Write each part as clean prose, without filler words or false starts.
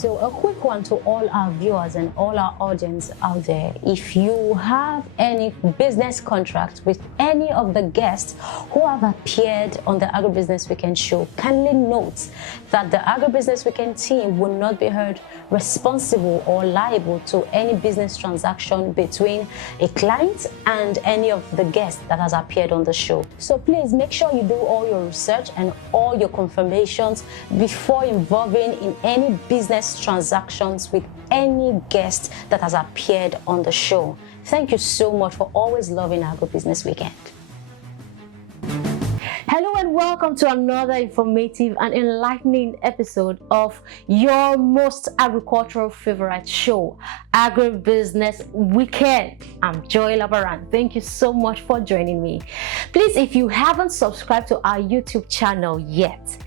So a quick one to all our viewers and all our audience out there. If you have any business contracts with any of the guests who have appeared on the Agribusiness Weekend show, kindly note that the Agribusiness Weekend team will not be held responsible or liable to any business transaction between a client and any of the guests that has appeared on the show. So please make sure you do all your research and all your confirmations before involving in any business transactions with any guest that has appeared on the show. Thank you so much for always loving Agribusiness Weekend. Hello and welcome to another informative and enlightening episode of your most agricultural favorite show, Agribusiness Weekend. I'm Joy Labaran. Thank you so much for joining me. Please, if you haven't subscribed to our YouTube channel yet,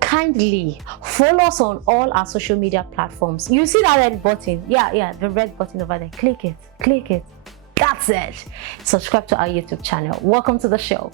kindly follow us on all our social media platforms. You see that red button? Yeah, the red button over there. Click it. That's it. Subscribe to our YouTube channel. Welcome to the show.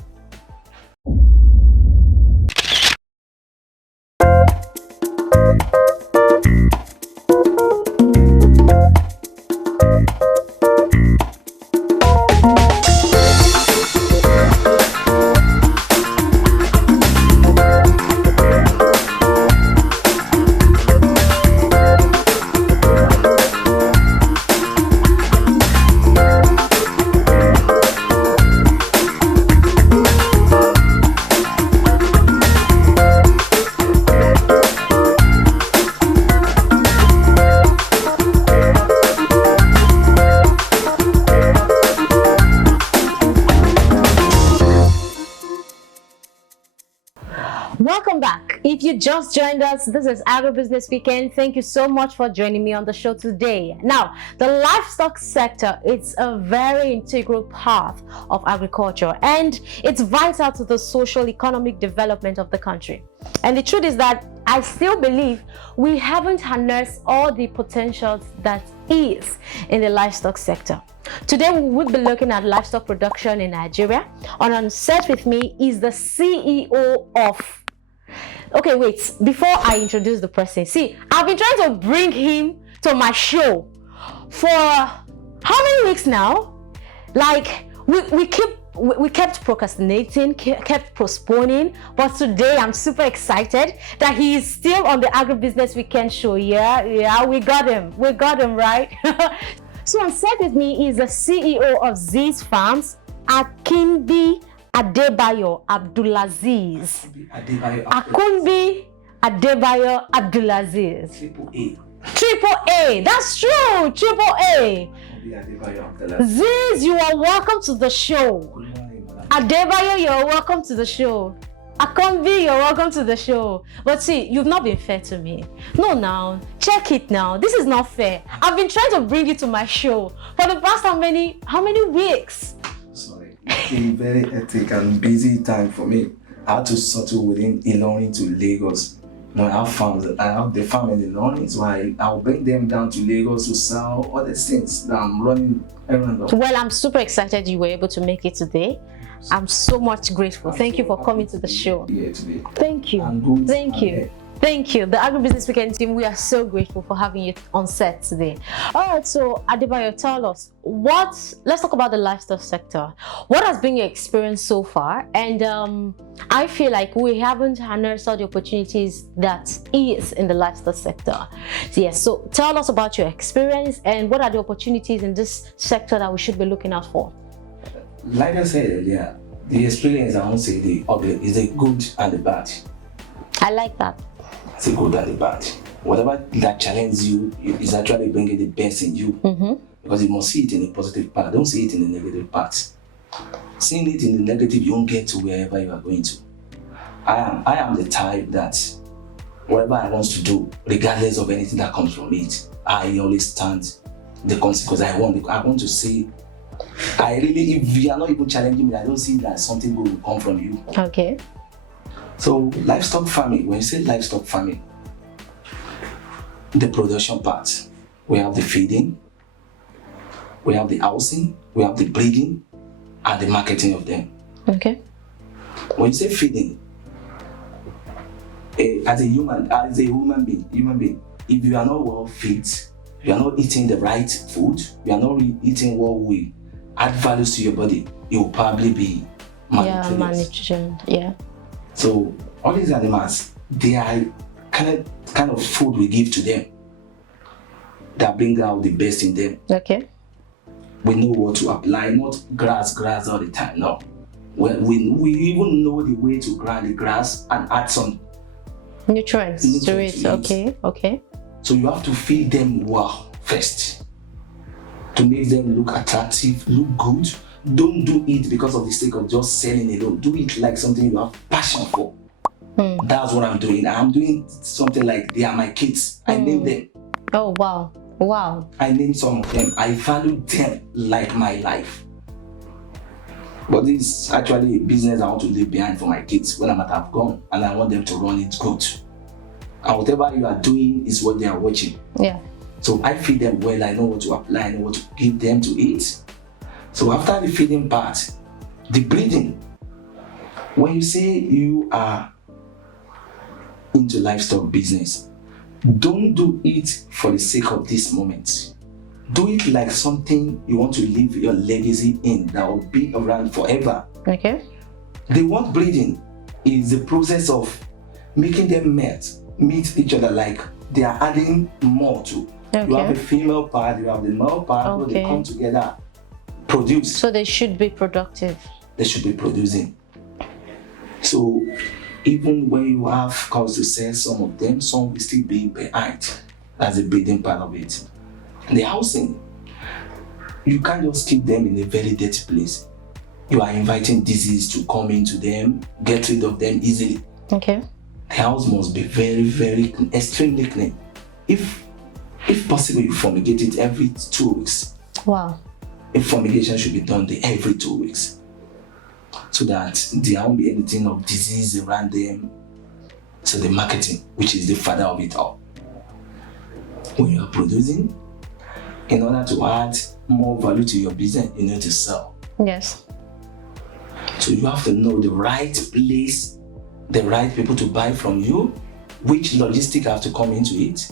Welcome back. If you just joined us, this is Agribusiness Weekend. Thank you so much for joining me on the show today. Now, the livestock sector, it's a very integral part of agriculture and it's vital to the social economic development of the country. And the truth is that I still believe we haven't harnessed all the potentials that is in the livestock sector. Today we will be looking at livestock production in Nigeria. On set with me is the CEO of... Okay, wait, before I introduce the person, see, I've been trying to bring him to my show for how many weeks now? Like, we kept procrastinating, kept postponing, but today I'm super excited that he is still on the Agribusiness Weekend show. Yeah, we got him, right? So on set with me is the CEO of Zeez Farms, Adebayo Abdulazeez. Akunbi Adebayo Abdulazeez. Triple A. That's true. Triple A. Zeez, you are welcome to the show. Adebayo, you're welcome to the show. Akunbi, you're welcome to the show. But see, you've not been fair to me. No, now check it now. This is not fair. I've been trying to bring you to my show for the past how many weeks? Sorry, it's been very hectic and busy time for me. I had to settle within Ilorin to Lagos. I have the farm in Ilorin, so I'll bring them down to Lagos to sell all the things that I'm running around. Well, I'm super excited you were able to make it today. I'm so much grateful. Thank you for coming to the show. Today. Thank you. Thank you. The Agribusiness Weekend team, we are so grateful for having you on set today. All right, so Adebayo, tell us, let's talk about the livestock sector. What has been your experience so far? And I feel like we haven't harnessed all the opportunities that is in the livestock sector. So tell us about your experience and what are the opportunities in this sector that we should be looking out for? Like I said earlier, the experience, I won't say the ugly, is the good and the bad. I like that. It's a good and the bad. Whatever that challenges you is actually bringing the best in you. Because you must see it in the positive part. Don't see it in the negative part. Seeing it in the negative, you won't get to wherever you are going to. I am the type that whatever I want to do, regardless of anything that comes from it, I always stand the consequence. I want to see. If you are not even challenging me, I don't see that something good will come from you. Okay. So livestock farming, when you say livestock farming, the production part, we have the feeding, we have the housing, we have the breeding, and the marketing of them. Okay. When you say feeding, as a human being, if you are not well fit, you are not eating the right food, you are not really eating what will add values to your body, it will probably be malnutrition. Yeah. So all these animals, they are kind of food we give to them that bring out the best in them. Okay. We know what to apply, not grass all the time. No. We even know the way to grind the grass and add some nutrients to it. Okay. So you have to feed them well first to make them look attractive, look good. Don't do it because of the sake of just selling alone. Do it like something you have passion for. That's what I'm doing. I'm doing something like they are my kids. I name them. Oh, wow. I name some of them. I value them like my life. But this is actually a business I want to leave behind for my kids when I might have gone, and I want them to run it good. And whatever you are doing is what they are watching. Yeah. So I feed them well. I know what to apply. I know what to give them to eat. So after the feeding part, the breeding. When you say you are into livestock business, don't do it for the sake of this moment. Do it like something you want to leave your legacy in that will be around forever. Okay. The word breeding is the process of making them meet each other, like they are adding more to. Okay. You have a female part, you have the male part, where they come together, produce. So they should be productive. They should be producing. So even when you have cause to sell some of them, some will still be behind. That's the breeding part of it. The housing, you can't just keep them in a very dirty place. You are inviting disease to come into them, get rid of them easily. Okay. The house must be very, very clean, extremely clean. If possible, you fumigate it every 2 weeks. Wow. If fumigation should be done every 2 weeks, so that there won't be anything of disease around them. So the marketing, which is the father of it all. When you are producing, in order to add more value to your business, you need to sell. Yes. So you have to know the right place, the right people to buy from you, which logistics have to come into it.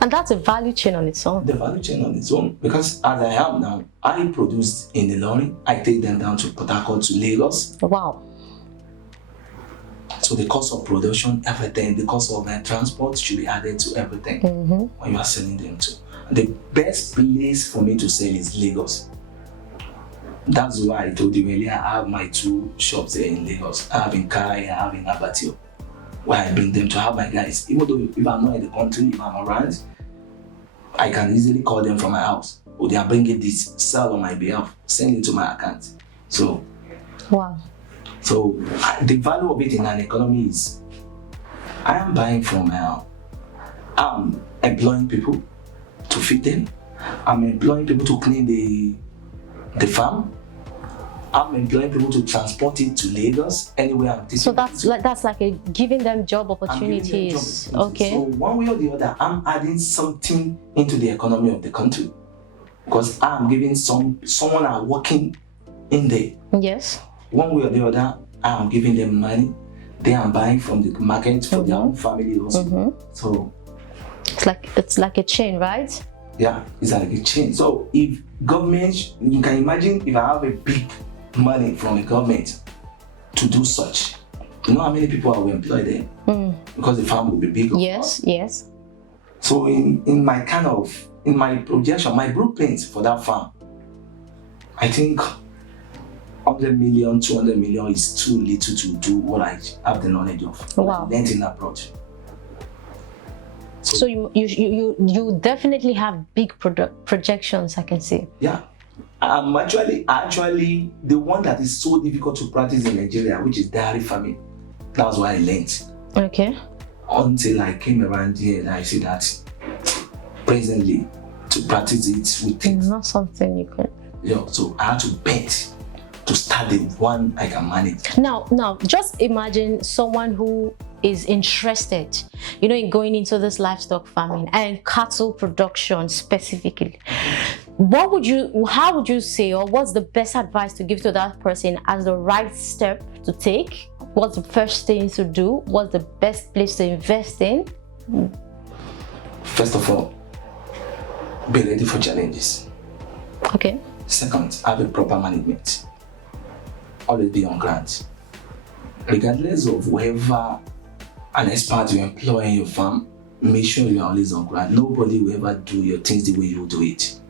And that's a value chain on its own. The value chain on its own, because as I am now, I produce in the lorry, I take them down to Port Harcourt, to Lagos. Wow. So the cost of production, everything, the cost of transport should be added to everything when you are selling them to. The best place for me to sell is Lagos. That's why I told you earlier, I have my 2 shops there in Lagos. I have in Kai, I have in Abatio, where I bring them to have my guys. Even though if I'm not in the country, if I'm around, I can easily call them from my house. Or they are bringing this, sell on my behalf, send it to my account. So, wow. So the value of it in an economy is, I am buying from, I'm employing people to feed them. I'm employing people to clean the farm. I'm employing people to transport it to Lagos, anywhere I'm taking. So that's like giving them job opportunities. Okay. So one way or the other, I'm adding something into the economy of the country, because I'm giving someone are working in there. Yes. One way or the other, I'm giving them money. They are buying from the market for their own family also. So it's like a chain, right? Yeah, it's like a chain. So if government, you can imagine if I have a big money from the government to do such, you know how many people I will employ there? Because the farm will be big. Yes, yes. So in my projection, my blueprint for that farm, I think 100 million, 200 million is too little to do what I have the knowledge of. Wow. I learned in that project. So you definitely have big projections, I can see. Yeah. I'm actually the one that is so difficult to practice in Nigeria, which is dairy farming. That's what I learned. Okay. Until I came around here and I see that presently to practice it with it's not something you can. Yeah, so I had to bet to start the one I can manage. Now, just imagine someone who is interested, in going into this livestock farming and cattle production specifically. How would you say, or what's the best advice to give to that person as the right step to take? What's the first thing to do? What's the best place to invest in? First of all, be ready for challenges. Okay. Second, have a proper management. Always be on ground. Regardless of whoever an expert you employ in your farm, make sure you are always on ground. Nobody will ever do your things the way you do it.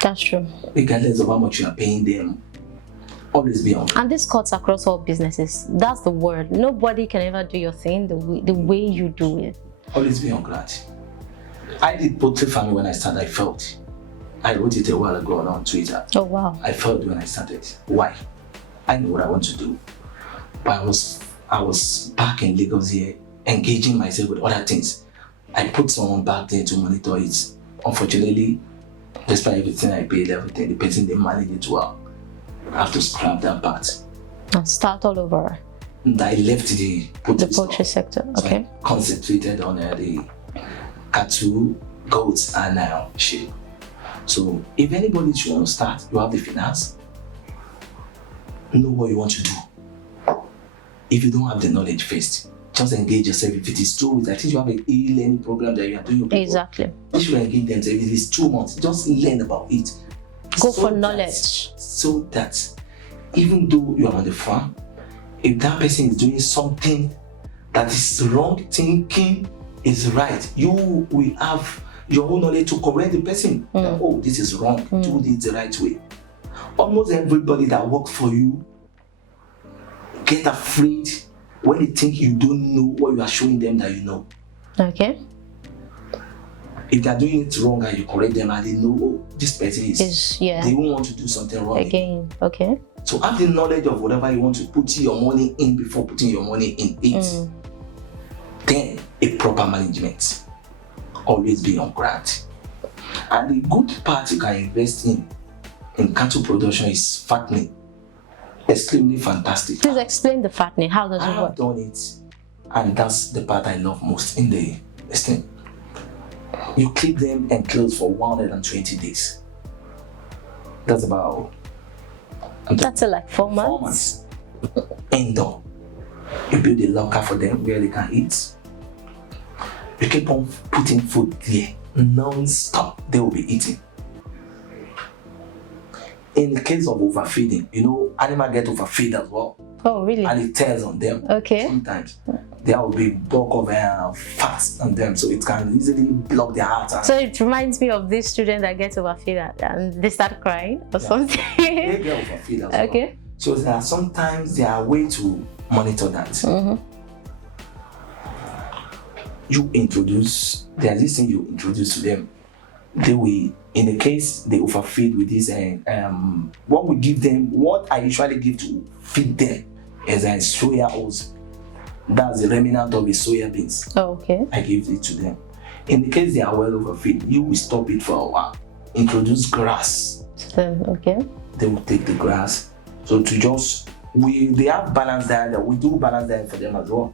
That's true. Regardless of how much you are paying them, always be on ground. And this cuts across all businesses. That's the word. Nobody can ever do your thing the way you do it. Always be on ground. I did poultry farming when I started. I felt. I wrote it a while ago on Twitter. Oh wow. I felt when I started. Why? I know what I want to do. But I was back in Lagos here, engaging myself with other things. I put someone back there to monitor it. Unfortunately, despite everything I paid, everything, the person didn't manage it well. I have to scrap that part. And start all over. And I left the poultry sector. So okay. I concentrated on the cattle, goats, and now sheep. So if anybody should want to start, you have the finance, know what you want to do. If you don't have the knowledge first, just engage yourself. If it is 2 weeks, I think you have an e-learning program that you are doing. Exactly. You should engage them. If it is 2 months, just learn about it. Go for knowledge. So that even though you are on the farm, if that person is doing something that is wrong, thinking is right, you will have your own knowledge to correct the person. That, oh, this is wrong, do this the right way. Almost everybody that works for you get afraid when they think you don't know what you are showing them that you know. Okay. If they are doing it wrong and you correct them and they know, oh, this person is they won't want to do something wrong again. Okay. So have the knowledge of whatever you want to put your money in before putting your money in it. Then a proper management. Always be on ground. And the good part you can invest in cattle production is fattening. Extremely fantastic. Please explain the fattening. How does it work? I have done it, and that's the part I love most in the thing. You keep them enclosed for 120 days. That's about. That's like 4 months. 4 months. Indoor. You build a locker for them where they can eat. You keep on putting food there, non-stop. They will be eating. In the case of overfeeding, animals get overfed as well. Oh, really? And it tears on them. Okay. Sometimes there will be bulk of fat on them, so it can easily block their heart. So it reminds me of this student that gets overfed and they start crying or something. They get overfed as well. Okay. So sometimes there are ways to monitor that. There's this thing you introduce to them. They will, in the case they overfeed with this, what I usually give to feed them is soya oats. That's the remnant of the soya beans. Oh, okay. I give it to them. In the case they are well overfeed, you will stop it for a while. Introduce grass. Okay. They will take the grass. So they have balanced diet. We do balance diet for them as well.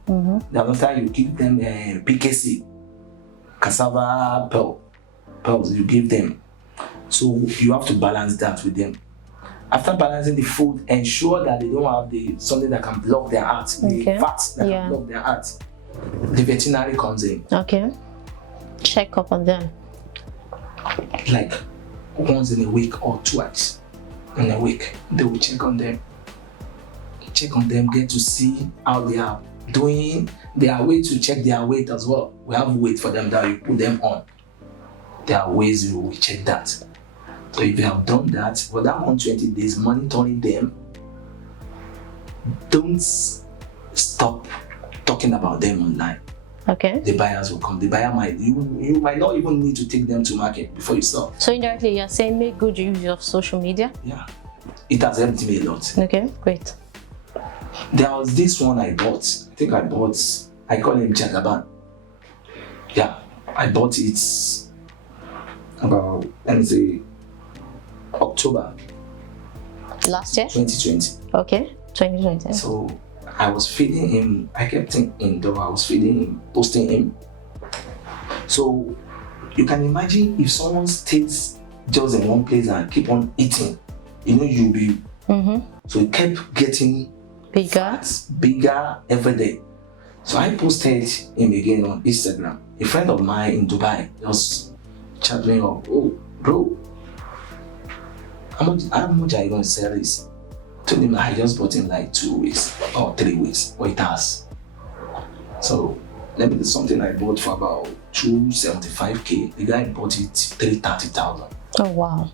The other time you give them PKC, cassava pearls, you give them. So you have to balance that with them. After balancing the food, ensure that they don't have something that can block their heart, the fats that can block their heart. The veterinary comes in. Okay. Check up on them. Like once in a week or twice in a week, they will check on them. Get to see how they are doing. There are ways to check their weight as well. We have weight for them that you put them on. There are ways you will check that. So if you have done that, for that 120 days, monitoring them, don't stop talking about them online. Okay. The buyers will come. The buyer you might not even need to take them to market before you sell. So indirectly, you're saying make good use of social media? Yeah. It has helped me a lot. Okay, great. There was this one I bought. I call him Jagaban. Yeah, I bought it about, October. Last year? 2020. Okay, 2020. So I was feeding him. I kept him indoor. I was feeding him, posting him. So you can imagine if someone stays just in one place and keep on eating, you'll be. So it kept getting bigger every day. So I posted him again on Instagram a friend of mine in Dubai just chat me up. Oh, bro, how much are you going to sell this? Told him I just bought in like 2 weeks or 3 weeks. Or it has. So let me do something I bought for about 275k. The guy bought it 330,000. Oh wow.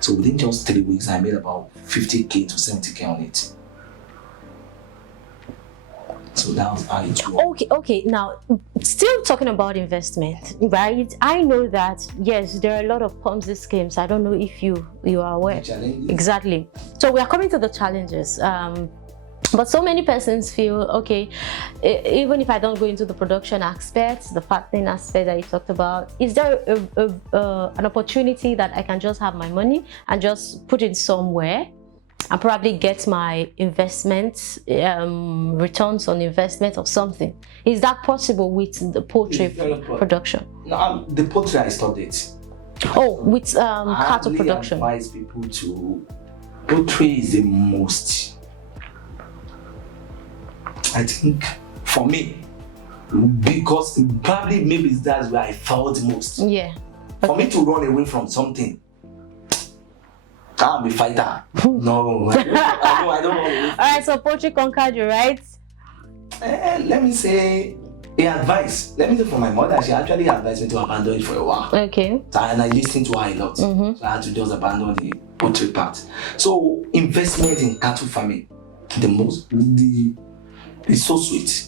So within just 3 weeks, I made about 50k to 70k on it. So that was how it worked. Okay. Now, still talking about investment, right? I know that yes, there are a lot of Ponzi schemes. I don't know if you are aware. Exactly. So we are coming to the challenges. But so many persons feel, okay, even if I don't go into the production aspect, the fattening aspect that you talked about, is there an opportunity that I can just have my money and just put it somewhere and probably get my investment, returns on investment or something? Is that possible with the poultry production? No, the poultry I studied. Oh, with cattle I production. I advise people to, poultry is the most, I think, for me, because probably maybe that's where I felt most. Yeah. Okay. For me to run away from something, I'm a fighter. No, I don't want to. All right, so poultry conquered you, right? Let me say, advice. Let me say for my mother, she actually advised me to abandon it for a while. Okay. So, and I listened to her a lot. So I had to just abandon the poultry part. So investment in cattle farming, it's so sweet.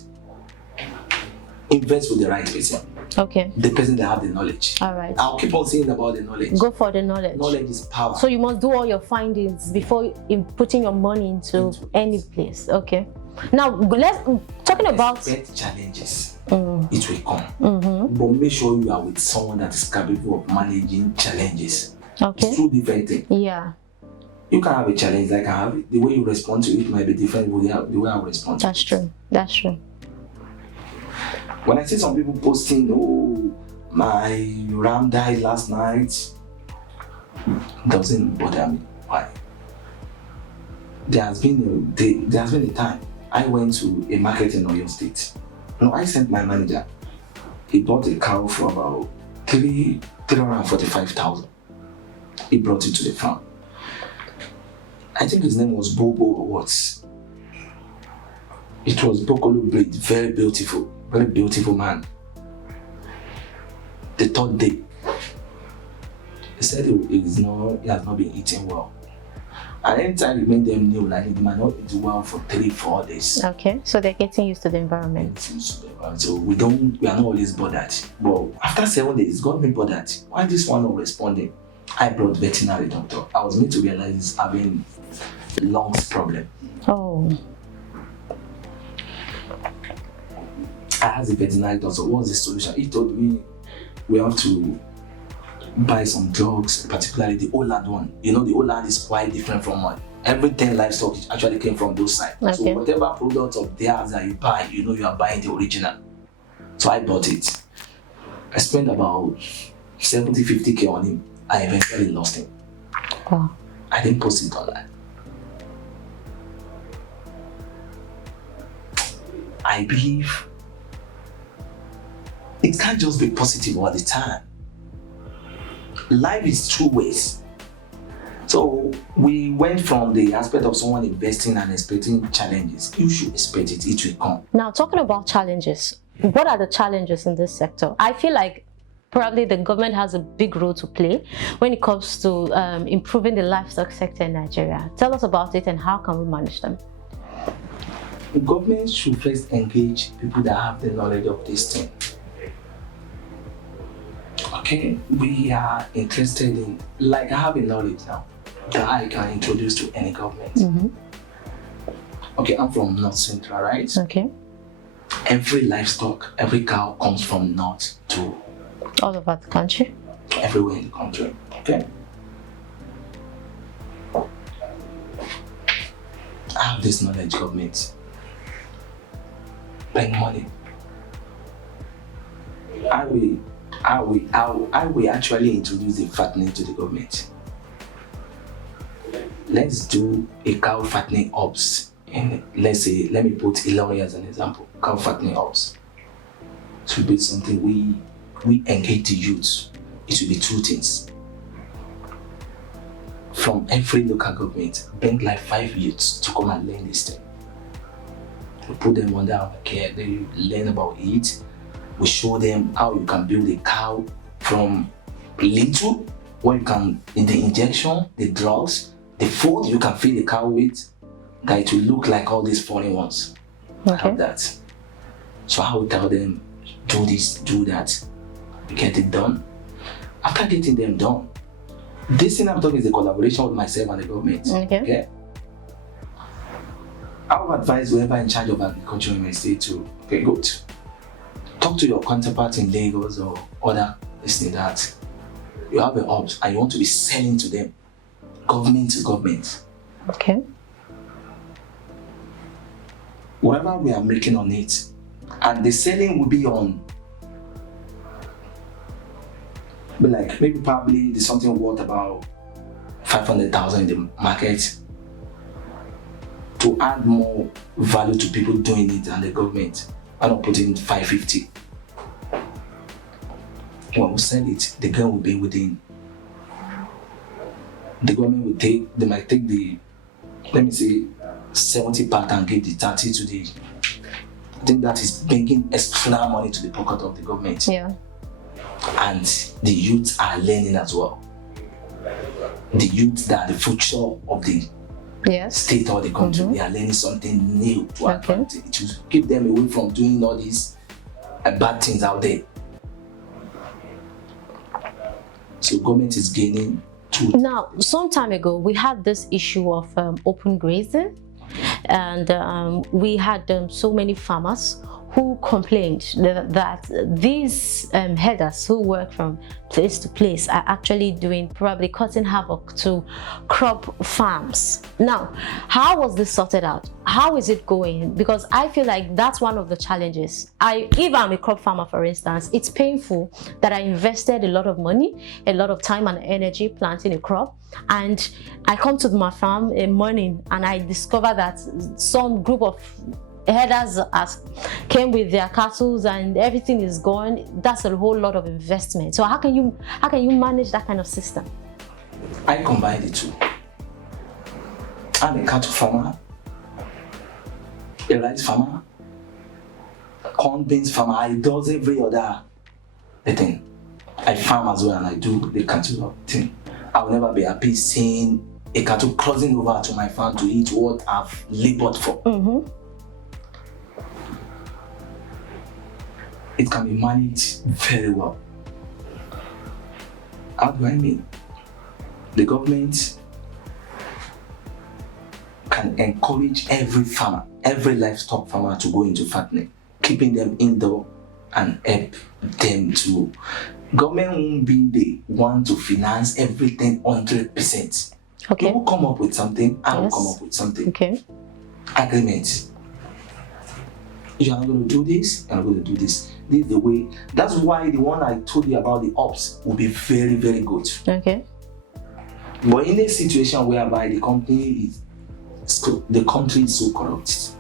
Invest with the right person. Okay. The person that have the knowledge. All right. I'll keep on saying about the knowledge. Go for the knowledge. Knowledge is power. So you must do all your findings before putting your money into any place. Okay. Now let's talking about expect challenges. It will come. But make sure you are with someone that is capable of managing challenges. Okay. It's two different things. Yeah. You can have a challenge like I have it. The way you respond to it might be different than the way I respond to it. That's true. That's true. When I see some people posting, oh, my ram died last night, doesn't bother me. Why? There has been a time I went to a market in Oyo State. No, I sent my manager. He bought a cow for about 345,000. He brought it to the farm. I think his name was Bobo or what. It was Bokolo breed, very beautiful man. The third day, he said he has not been eating well. And anytime you make them new, like he might not eat well for 3-4 days. Okay, so they're getting used to the environment. So we are not always bothered. But after 7 days, God me bothered. Why this one not responding? I brought veterinary doctor. I was made to realize he's having lungs problem. Oh. I asked the veterinary doctor, what's the solution? He told me we have to buy some drugs, particularly the Holland one. You know, the Holland is quite different from one. Everything livestock actually came from those sides. Okay. So whatever product of theirs that you buy, you know you are buying the original. So I bought it. I spent about 70-50k on him. I eventually lost him. Wow. I didn't post it online. I believe it can't just be positive all the time. Life is two ways. So we went from the aspect of someone investing and expecting challenges. You should expect it, it will come. Now, talking about challenges, what are the challenges in this sector? I feel like probably the government has a big role to play when it comes to improving the livestock sector in Nigeria. Tell us about it and how can we manage them? The government should first engage people that have the knowledge of this thing. Okay, we are interested in, like I have a knowledge now that I can introduce to any government. Okay, I'm from North Central, right? Okay. Every livestock, every cow comes from North to all over the country. Everywhere in the country. Okay. I have this knowledge, government. Bring money. I will actually introduce the fattening to the government. Let's do a cow fattening ops. And let's say, let me put Ilorin as an example. Cow fattening ops. to build something, we engage the youth. It will be two things. From every local government, bring like 5 youths to come and learn this thing. We put them under our care, they learn about it. We show them how you can build a cow from little, where you can, in the injection, the drugs, the food you can feed the cow with, that it will look like all these foreign ones. Okay. Have that. So I will tell them, do this, do that, get it done. After getting them done, this thing I'm talking is a collaboration with myself and the government. Okay? I would advise whoever in charge of agriculture in my state to, okay, good. Talk to your counterpart in Lagos or other listening that you have an ops and you want to be selling to them, government to government. Okay. Whatever we are making on it, and the selling will be on, but like maybe probably there's something worth about 500,000 in the market. To add more value to people doing it and the government, I'm not putting 550. When we sell it, the gun will be within. The government will take, they might take the, let me say, 70 part and give the 30 to the, I think that is bringing extra money to the pocket of the government. Yeah. And the youths are learning as well. The youths that are the future of the state or the country, they are learning something new to advance. It will keep them away from doing all these bad things out there. So government is gaining too. Now, some time ago, we had this issue of open grazing, and we had so many farmers who complained that these headers who work from place to place are actually probably causing havoc to crop farms. Now, how was this sorted out? How is it going? Because I feel like that's one of the challenges. If I'm a crop farmer, for instance, it's painful that I invested a lot of money, a lot of time and energy planting a crop, and I come to my farm in morning and I discover that some group of headers came with their cattle and everything is gone. That's a whole lot of investment. So how can you manage that kind of system? I combine the two. I'm a cattle farmer, a rice farmer, corn beans farmer. I do every other thing. I farm as well and I do the cattle thing. I will never be happy seeing a cattle crossing over to my farm to eat what I've labored for. It can be managed very well. How do I mean? The government can encourage every farmer, every livestock farmer to go into fattening, keeping them indoor and help them to. Government won't be the one to finance everything 100%. Okay. They will come up with something, I will come up with something. Okay. Agreement. You are not going to do this, you are going to do this. This is the way. That's why the one I told you about the ops will be very, very good. Okay. But in a situation whereby the country is so corrupt,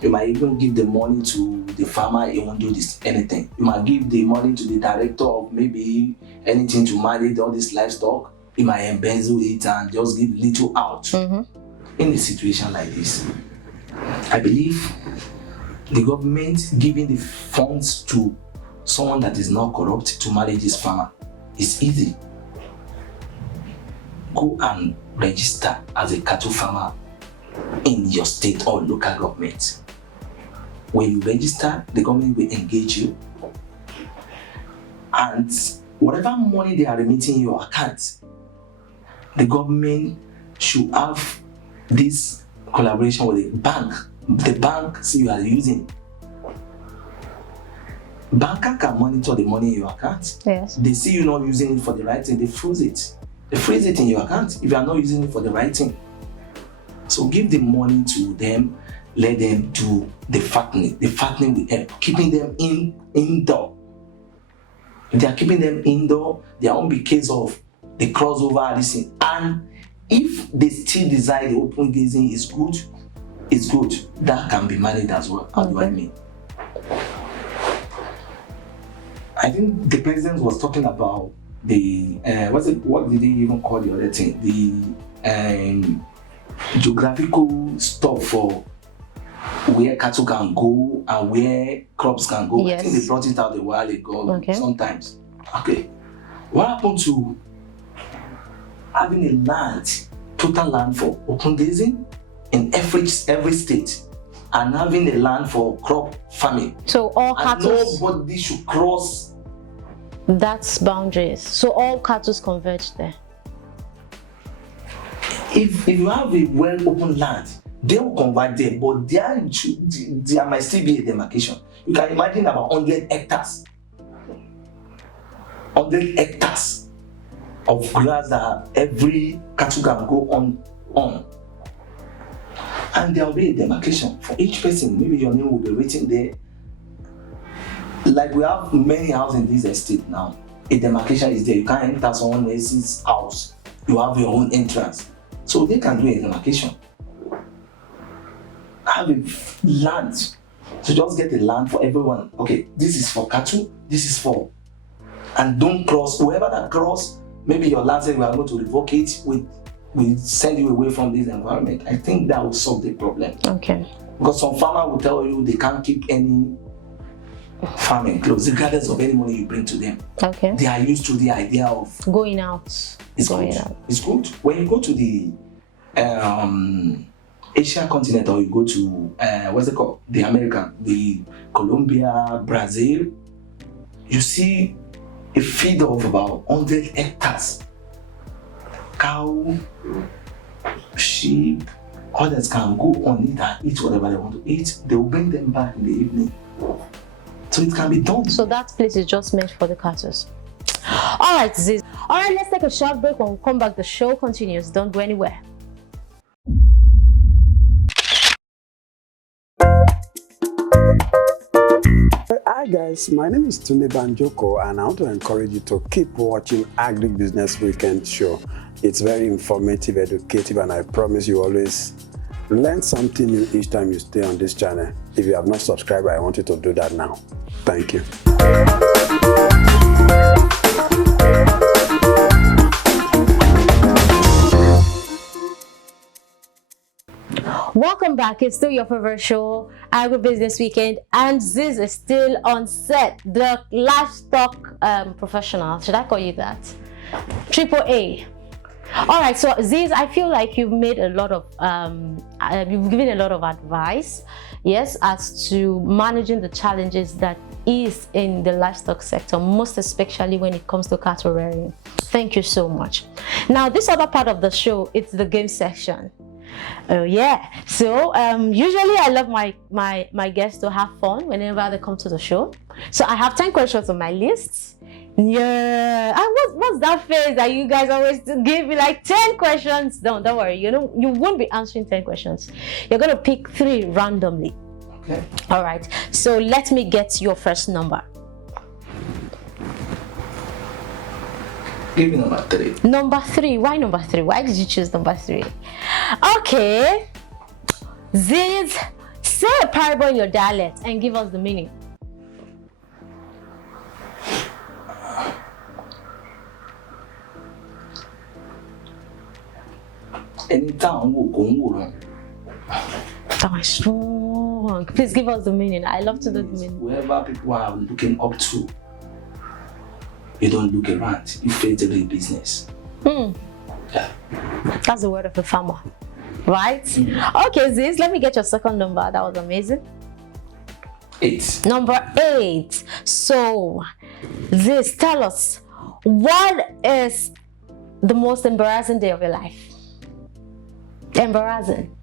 you might even give the money to the farmer, he won't do this anything. You might give the money to the director of maybe anything to manage all this livestock, he might embezzle it and just give little out. In a situation like this, I believe the government giving the funds to someone that is not corrupt to manage this farmer is easy. Go and register as a cattle farmer in your state or local government. When you register, the government will engage you, and whatever money they are remitting your account, the government should have this collaboration with the bank. The bank you are using. Banker can monitor the money in your account. Yes. They see you not using it for the right thing, they freeze it. They freeze it in your account if you are not using it for the right thing. So give the money to them, let them do the fattening. The fattening will help, keeping them indoor. If they are keeping them indoor, there won't be case of the crossover, this thing. And if they still decide the open grazing is good, that can be managed as well. How do I mean? I think the president was talking about the what did they even call the other thing? The geographical stuff for where cattle can go and where crops can go. Yes. I think they brought it out a while ago. Okay. Sometimes. Okay. What happened to having a land, total land for open grazing in every state, and having a land for crop farming? So all And cattle. nobody should cross. That's boundaries. So all cattle converge there. If you have a well open land, they will convert there, but there might still be a demarcation. You can imagine about 100 hectares. 100 hectares of grass that every cattle can go on. And there will be a demarcation for each person. Maybe your name will be written there. Like we have many houses in this estate now. A demarcation is there. You can't enter someone else's house. You have your own entrance. So they can do a demarcation. Have a land. So just get a land for everyone. Okay, this is for cattle, this is for. And don't cross. Whoever that cross, maybe your land said we are going to revoke it, we send you away from this environment. I think that will solve the problem. Okay. Because some farmer will tell you they can't keep any farming close, regardless of any money you bring to them. Okay. They are used to the idea of Going out. it's Going good. out. It's good. When you go to the Asian continent, or you go to what's it called? The American, the Colombia, Brazil, you see a field of about 100 hectares. Cow, sheep, others can go on it and eat whatever they want to eat. They will bring them back in the evening. So it can be done. So that place is just meant for the cattle. All right, Zeez. All right, let's take a short break. When we come back, the show continues. Don't go anywhere. Hi guys, my name is Tunde Banjoko and I want to encourage you to keep watching Agribusiness Weekend Show. It's very informative, educative, and I promise you always learn something new each time you stay on this channel. If you have not subscribed, I want you to do that now. Thank you. Welcome back. It's still your favorite show, Agribusiness Weekend, and Zeez is still on set, the livestock professional. Should I call you that? Triple A. All right, so Zeez, I feel like you've made a lot of, you've given a lot of advice, yes, as to managing the challenges that is in the livestock sector, most especially when it comes to cattle rearing. Thank you so much. Now, this other part of the show, it's the game section. Oh yeah, so usually I love my guests to have fun whenever they come to the show. So I have 10 questions on my list. Yeah, what's that face that you guys always give me, like 10 questions? Don't worry, you won't be answering 10 questions. You're gonna pick 3 randomly. Okay. All right, so let me get your first number. Give me number 3. Number 3. Why number 3? Why did you choose number 3? Okay. Zeez, say a parable in your dialect and give us the meaning. Anytime we go, That was strong. Please give us the meaning. I love to know the meaning. whoever people are looking up to, you don't look around. You fail to do business. Yeah. That's the word of the farmer, right? Okay, Zeez, let me get your second number. That was amazing. 8. Number 8. So, Zeez, tell us, what is the most embarrassing day of your life? Embarrassing.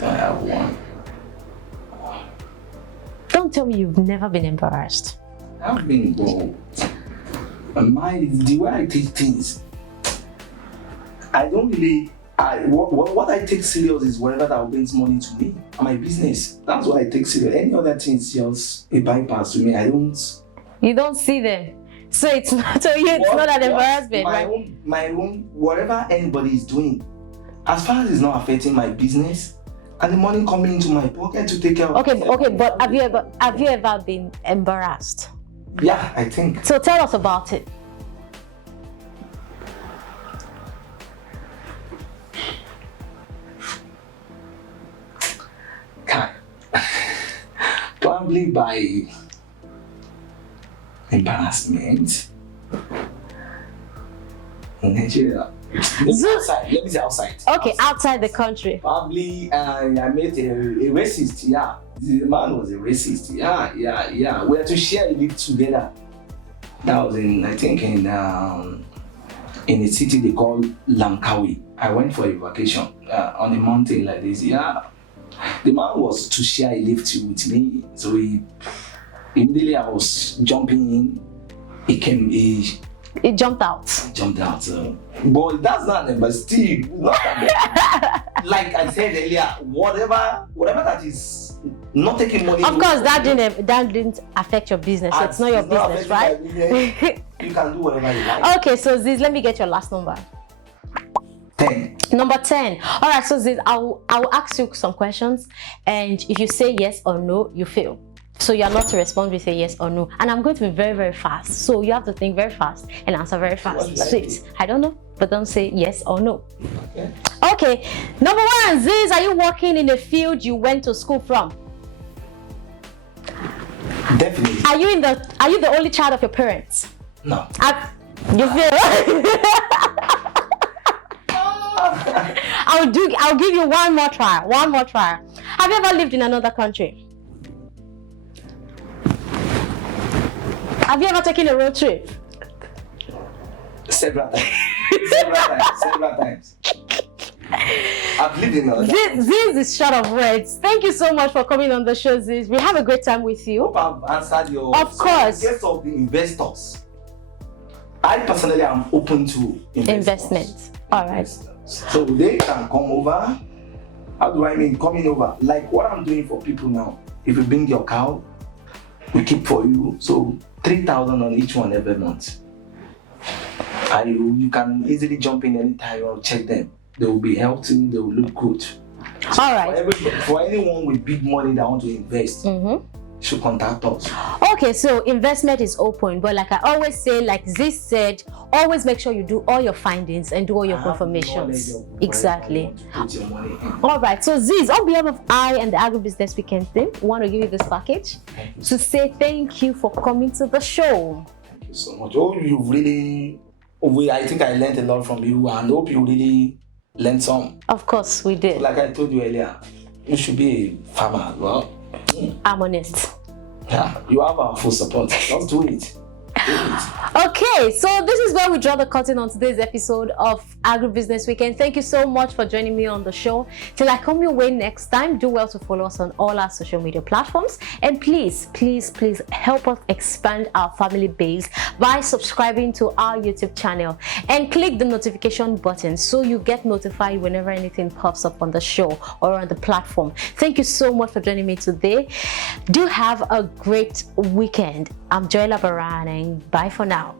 I have one. Don't tell me you've never been embarrassed. I've been involved. My mind is the way I take things. I don't really. What I take serious is whatever that brings money to me and my business. That's what I take serious. Any other thing is just a bypass to me. I don't. You don't see them, so it's not. So you, it's not an embarrassment, right? My own, whatever anybody is doing, as far as it's not affecting my business and the money coming into my pocket to take care of. Okay, but have you ever been embarrassed? Yeah, I think. So tell us about it. Probably by embarrassment in Nigeria. Outside. Let me say outside. Okay, outside the country. Probably I met a racist. Yeah, the man was a racist. Yeah. We had to share a live together. That was I think in a city they call Langkawi. I went for a vacation on a mountain like this. Yeah. The man was to share a lift with me, so immediately I was jumping in. He jumped out. But that's not but still not like I said earlier, whatever that is not taking money. Of course, that didn't affect your business. So it's not your business, right? You can do whatever you like. Okay, so Zeez, let me get your last number. 10. Number 10. All right, so Zeez, I will ask you some questions, and if you say yes or no, you fail. So you are not to respond with a yes or no. And I'm going to be very, very fast. So you have to think very fast and answer very fast. Swift. I don't know, but don't say yes or no. Okay. Number 1, Zeez, are you working in a field you went to school from? Definitely. Are you the only child of your parents? No. You feel? I'll give you one more try. Have you ever lived in another country? Have you ever taken a road trip? Several times. I've lived in another. Zeez is short of words. Thank you so much for coming on the show, Zeez. We have a great time with you. Hope I've answered your. Of course. Guess of the investors. I personally am open to investment. All right. So they can come over. How do I mean coming over? Like what I'm doing for people now. If you bring your cow, we keep for you. So 3,000 on each one every month. And you can easily jump in anytime or check them. They will be healthy. They will look good. So all right. For anyone with big money that want to invest, should contact us. Okay, so investment is open, but like I always say, like Zeez said, always make sure you do all your findings and do all your confirmations. Exactly. All right, so Zeez, on behalf of I and the Agribusiness Weekend team, we want to give you this package to say thank you for coming to the show. Thank you so much. I think I learned a lot from you, and hope you really learned some. Of course, we did. So like I told you earlier, you should be a farmer. Well, I'm honest. Yeah, you have our full support. Just do it. Okay, so this is where we draw the curtain on today's episode of Agribusiness Weekend. Thank you so much for joining me on the show. Till I come your way next time, do well to follow us on all our social media platforms. And please help us expand our family base by subscribing to our YouTube channel and click the notification button so you get notified whenever anything pops up on the show or on the platform. Thank you so much for joining me today. Do have a great weekend. I'm Joella Baran, and bye for now.